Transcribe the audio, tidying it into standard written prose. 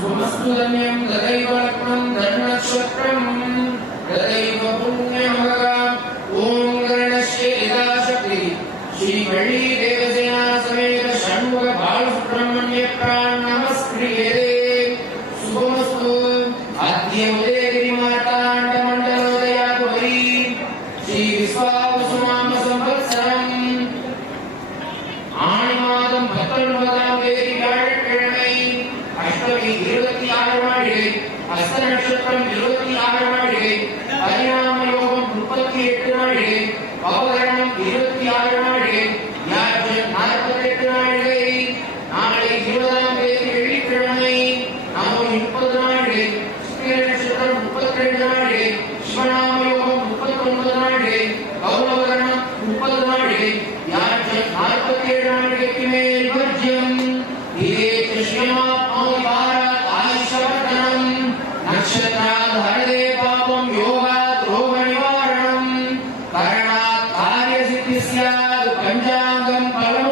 सुमस्तुधन्यं तदैव लग्नं धर्मनक्षत्रं तदैव पुण्यमगा ओम गणस्य यदाशक्ति श्री वल्ली देवसेना समेत षण्मुख बालसुब्रह्मण्य प्राण नमस्क्रियते शुभमस्तु अद्य उदयगिरि मार्ताण्ड मण्डलोदयाद्वै श्री विश्वावसुनाम संवत्सरम् ஆணிமாதம் 19ஆம் தேதி வியாழக்கிழமை அஷ்டமி 26 நாளிகை ஹஸ்த நட்சத்திரம் 26 நாளிகை பரிணாம யோகம் 38 நாளிகை பவகரணம் 26 நாளிகை வியாழன் 48 நாளிகை நாளை 20ஆம் தேதி வெள்ளிக்கிழமை நவமி 30 நாளிகை சுக்கிர நட்சத்திரம் 32 நாளிகை சிவநாம யோகம் 39 நாளிகை பவகரணம் 30 நாளிகை வியாழன் 47 நாளிகைக்கு மேல் வர்ஜ்யம் இதே कृष्णमात्मोद्वारात् नक्षत्रात् हरदे पापं योगात् रोग निवारणं करणात् कार्यसिद्धिः स्यात् पञ्चाङ्गं फलम्